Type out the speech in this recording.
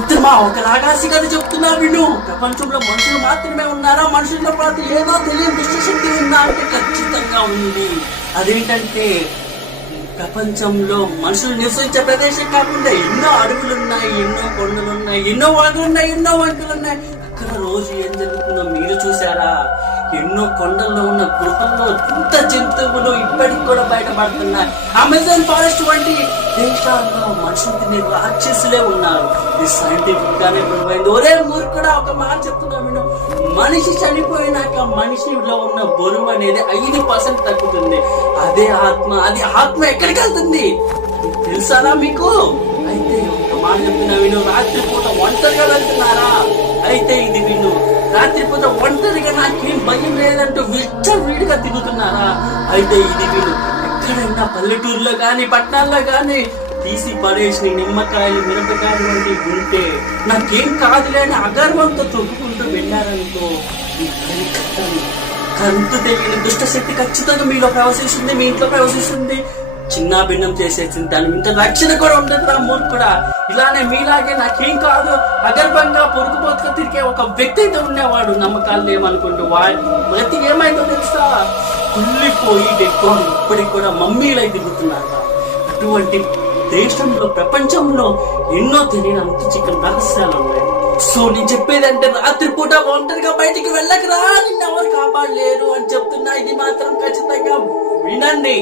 మిత్రమా, ఒకలాగాసి కదా చెప్తున్నా విను. ప్రపంచంలో మనుషులు మాత్రమే ఉన్నారా? మనుషుల్లో పాటు ఏదో తెలియని దుష్టశక్తి ఉందా అంటే ఖచ్చితంగా ఉంది. అదేంటంటే ప్రపంచంలో మనుషులు నివసించే ప్రదేశం కాకుండా ఎన్నో అడవులున్నాయి, ఎన్నో కొండలున్నాయి, ఎన్నో వాగులున్నాయి, ఎన్నో వంటలున్నాయి. అక్కడ రోజు ఏం జరుగుతుందో మీరు చూసారా? ఎన్నో కొండల్లో ఉన్న గృహంలో ఇంత జంతువులు ఇప్పటికి కూడా బయటపడుతున్నాయి. అమెజాన్ ఫారెస్ట్ వంటి దేశాల్లో మనుషులు తినే రాక్షసులే ఉన్నారు. ఇది సైంటిఫిక్ గానే ప్రూవ్ అయింది. ఒరే మూర్ఖుడా, ఒక మాట చెప్తున్నా విను. మనిషి చనిపోయినాక మనిషిలో ఉన్న బరువు అనేది 5% తగ్గుతుంది. అది ఆత్మ ఎక్కడికి వెళ్తుంది తెలుసారా మీకు? అయితే ఒక మాట చెప్తున్నా విను. రాత్రిపూట ఒంటరిగా వెళ్తున్నారా? అయితే ఇది విను. రాత్రిపూట ఒంటరిగా నాకేం భయం లేదంటూ విచ్చలవిడిగా తిరుగుతున్నారా? అయితే ఇది విను. ఎక్కడైనా పల్లెటూరులో గాని పట్టణాల్లో గాని తీసి పడేసిన నిమ్మకాయలు, మిరపకాయలు వంటి ఉంటే నాకేం కాదులే అని అగర్వంతో తొక్కుకుంటూ వెళ్ళారనుకో, కంతు తెలియని దుష్టశక్తి ఖచ్చితంగా మీలో ప్రవేశిస్తుంది, మీ ఇంట్లో ప్రవేశిస్తుంది, చిన్న భిన్నం చేసేసింది. దాని ఇంత రక్షణ కూడా ఉండదురా మూర్ఖుడా. ఇలానే మీలాగే నాకేం కాదు అగర్భంగా పొరుగుపోతుగా తిరిగే ఒక వ్యక్తి అయితే ఉండేవాడు. నమ్మకాలు లేవనుకుంటూ వాడి ప్రతి ఏమైందో తెలుసా? కుళ్ళిపోయి డెక్కోని ఇప్పటికి కూడా మమ్మీలై తిరుగుతున్నారు. అటువంటి దేశంలో ప్రపంచంలో ఎన్నో తెలియని అంత చిక్కని రహస్యాలు ఉన్నాయి. సో నేను చెప్పేదంటే రాత్రిపూట ఒంటరిగా బయటికి వెళ్ళకరా, నిన్ను ఎవరు కాపాడలేరు అని చెప్తున్నా. ఇది మాత్రం ఖచ్చితంగా వినండి.